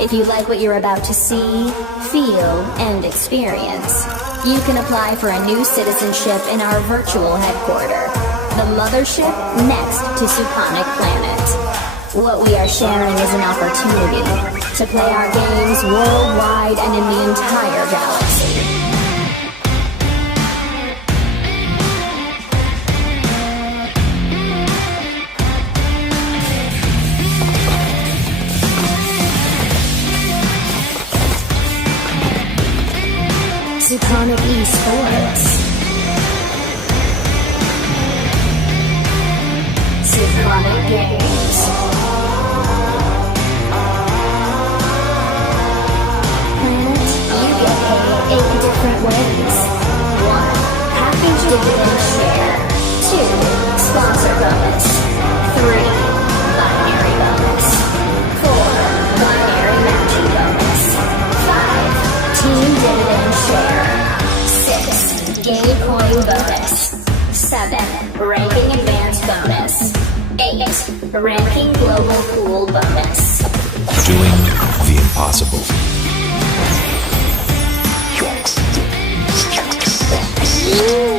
If you like what you're about to see, feel, and experience, you can apply for a new citizenship in our virtual headquarter, the mothership next to Suponic Planet. What we are sharing is an opportunity to play our games worldwide and in the entire galaxy. Suponic eSports. Suponic Games. Planet, you get paid 8 different ways. 1. Package dividend share. 2. Sponsor bonus. 3. Binary bonus. 4. Binary matching bonus. 5. Team dividend share. 6. Game coin bonus. 7. Ranking advanced bonus. 8. Ranking global pool bonus. Doing the impossible. Ooh.